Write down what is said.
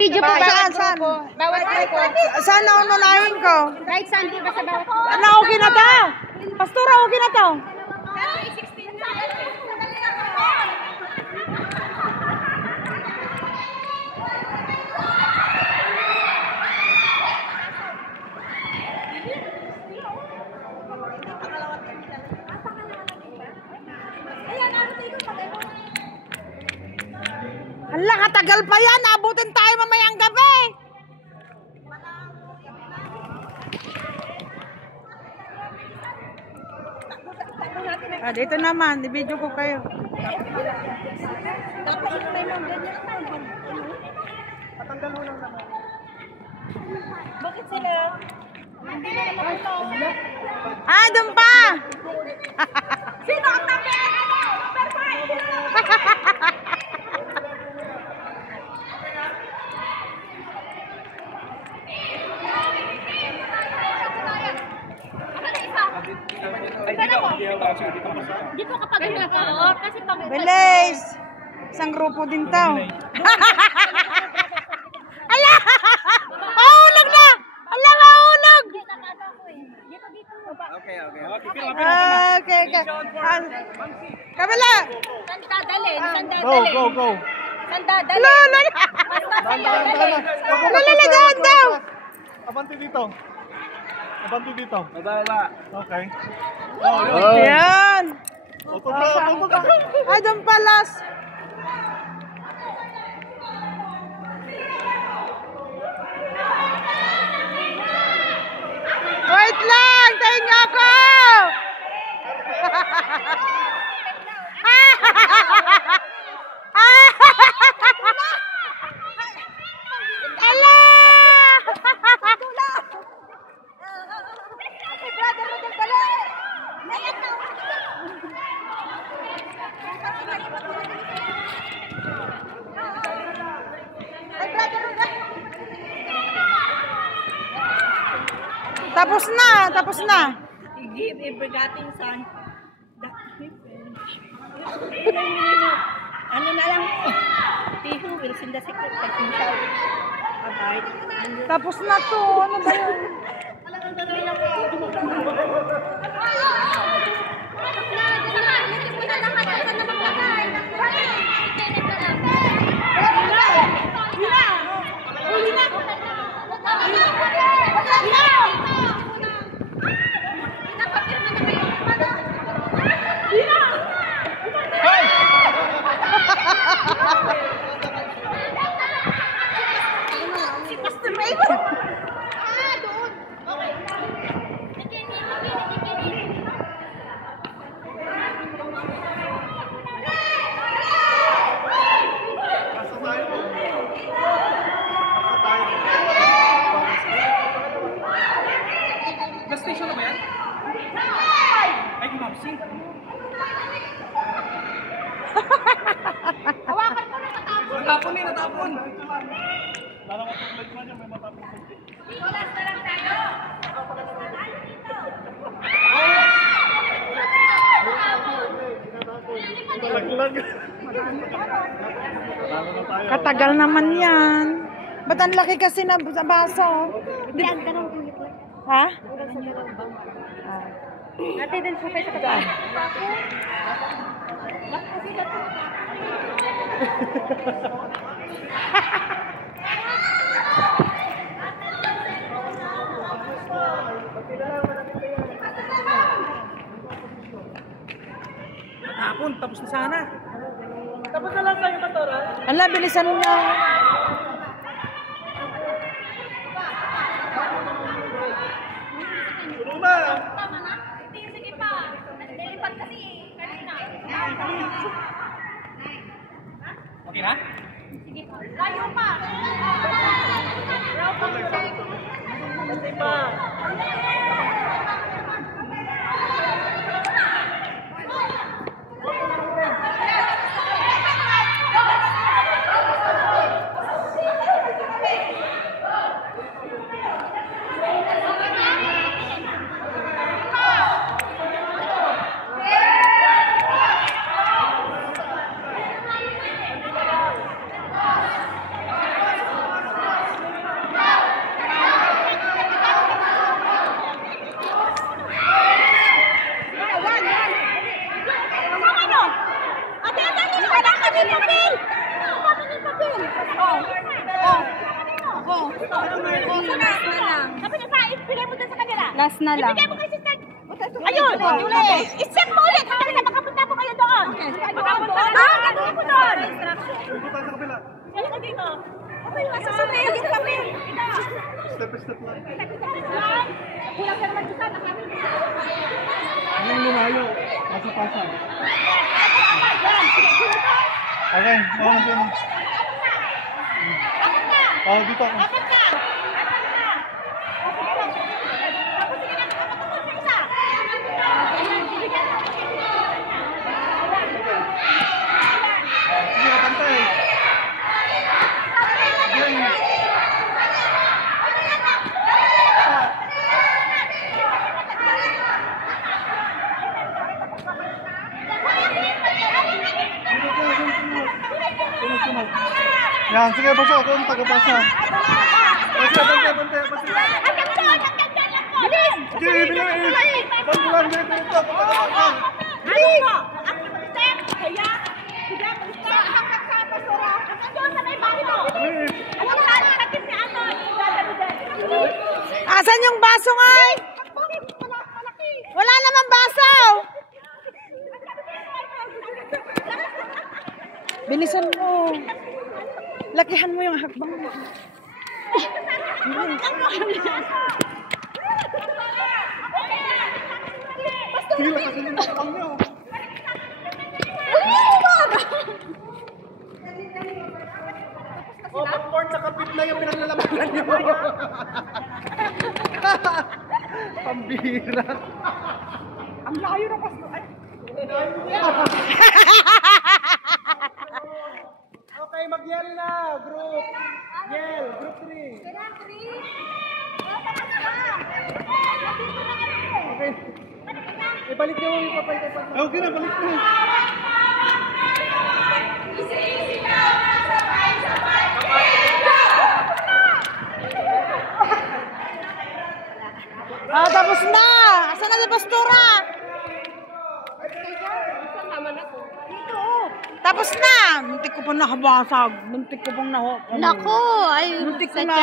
Video po Saan? Saan? Bawat grupo. Saan na ununahin ko? Kahit saan, di ba sa bawat Ano, okay na to? Pastora, okay na to? Hala, katagal pa yan. Abutin tayo mamayang gabi. Dito naman. I-video ko kayo. Patanggal mo lang naman. Bakit sila? Hindi na naman ito. Doon pa. Sino ang tabi? Dito kapag nagkakaot kasi pag Bilis. Isang grupo din tao. Ala! Mahulog na! Ala, mahulog! Okay. Okay. Kabila! saan dadalhin? Saan Go. dadalhin? Saan dadalhin? Lolo! Basta saan dadalhin? Lolo, doon daw! Abanti dito. Madala. Okay. Yan! Tutok ka. Ay, doon palas! Wait lang! Tayo nga ako! Ala! Tapos na. Give a begetting son. Ano na lang po? He who will send the secret that he shall abide. Tapos na to. Ano ba yun? Gas station na ba yan? Ay, kumapsi. Hawakan mo na sa tapon. Natapon. Lalo ko pag man yan, may matapon. Oras na lang tayo. Laglag. Katagal naman yan. Ba't ang laki kasi na sa baso? Hindi, ang tanong po ito. Ha? Ate din po kayo sa kataan. Natapon, tapos na sana. Tapos na lang tayo, Matora. Ala, bilisan mo na. Sulo na. Tama na? Hindi, sige pa. Nilipat kasi kanina. Okay na? Sige pa. Layo pa. Raw pa. Hindi pa. Last na lang. Sabi niya pa, ibigay mo doon sa kanila. Last na lang. Ibigay mo kay sister. Ayun, ulit. I-check mo ulit. Hanggang sa makapunta po kayo doon. Makapunta doon. Gagawin ko doon. Kaya ka dito. Susunod kami. Step lang. Kulang ka naman dito. Anong lumayo? Pasa-pasa. Okay, baka na po. Oh, dito ako. Apat ka. Sige, pantay. Sige. Sunod. Yan, sige, basa ako ang tagapasa. Bantay. Bilis! Sige, bilis! Bantulan din dito. Bilis! Kaya, hanggang sa pasura, hanggang doon sa may bahay mo. Ano sa akin ni Anon? Asan yung baso ngay? Wala naman baso. Bilisan mo. Lakihan mo yung hakbang mo. Sige, lakasin yung sakang niyo. Oh, popcorn sa kapit na yung pinaglalabanan niyo. Pambira. Ang layo na pasto. Okay, mag-yell na, group. Yell, group 3. Okay. Ibalik niyo yung papay. Okay na, balik na. Ah, tapos na. Asan na si Pastora? Tapos na. Muntik ko pa nakabasag. Muntik ko pang Nako, ay, Muntik ko na